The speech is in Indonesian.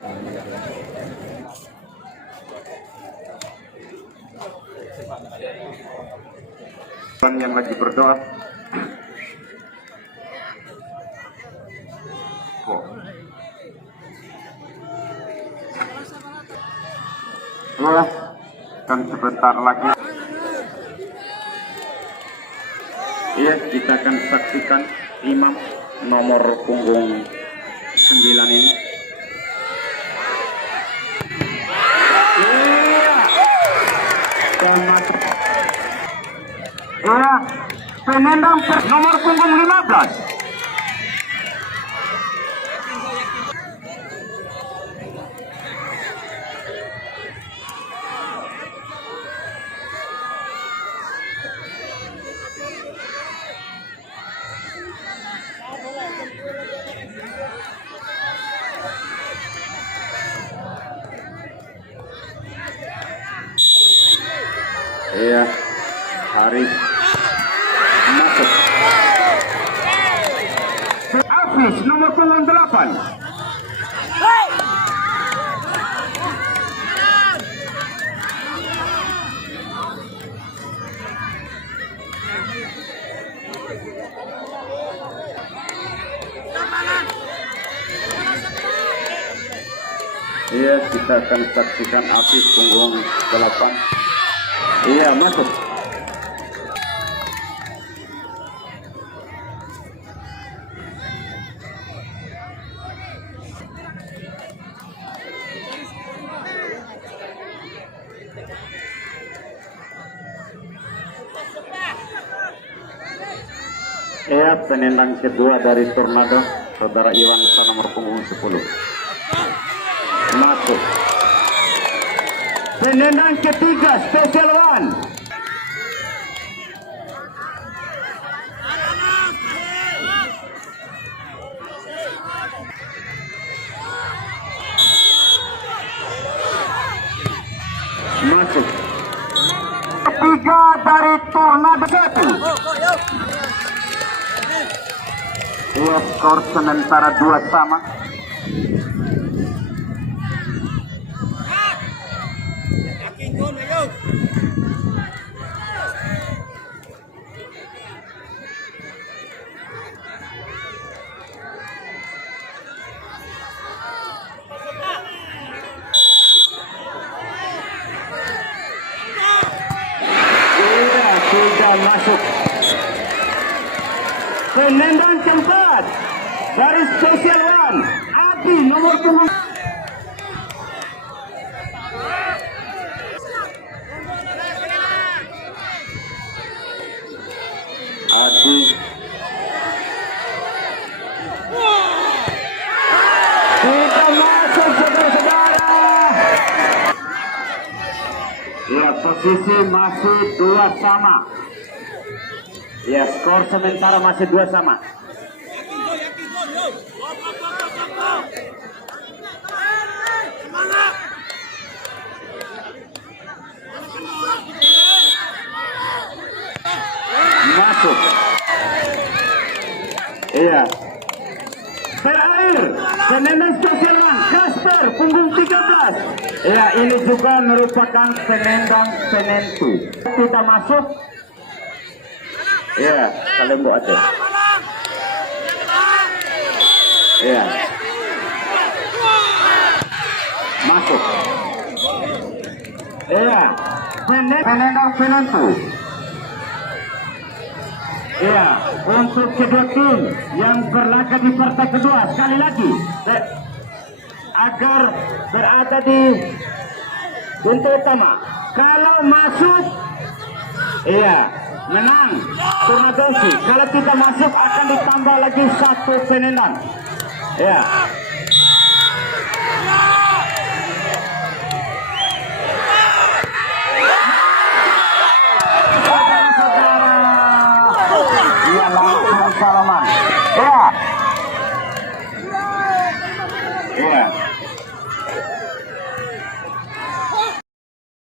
Yang lagi berdoa. Ya, dan sebentar lagi. Iya, kita akan saksikan imam nomor punggung 9 ini. Iya, iya, penendang nomor punggung 15. Iya, Haris masuk. Hafiz nomor punggung 8. Iya, kita akan saksikan Hafiz punggung 8. Iya, masuk. Iya, penendang kedua dari Tornado, saudara Iwan nomor punggung 10. Masuk. Penendang ketiga, Special One. Masuk. Ketiga dari Tornado 1. Iya, skor sementara 2 sama. Sudah masuk. Penendang keempat dari Special One, Adi nomor punggung. Adi. Kita masuk, saudara-saudara. Ya, posisi masih 2 sama. Ya, skor sementara masih 2 sama. Masuk. Iya. Terakhir, penendang Special One, Kasper, punggung 13. Ya, ini juga merupakan penendang penentu. Kita masuk. Iya, kalian buat aja. Iya. Masuk. Iya, penendang penentu. Iya, untuk kedua tim yang berlaga di partai kedua, sekali lagi agar berada di pintu utama. Kalau masuk, iya, menang Tornado. Kalau tidak masuk akan ditambah lagi 1 penendang. Ya.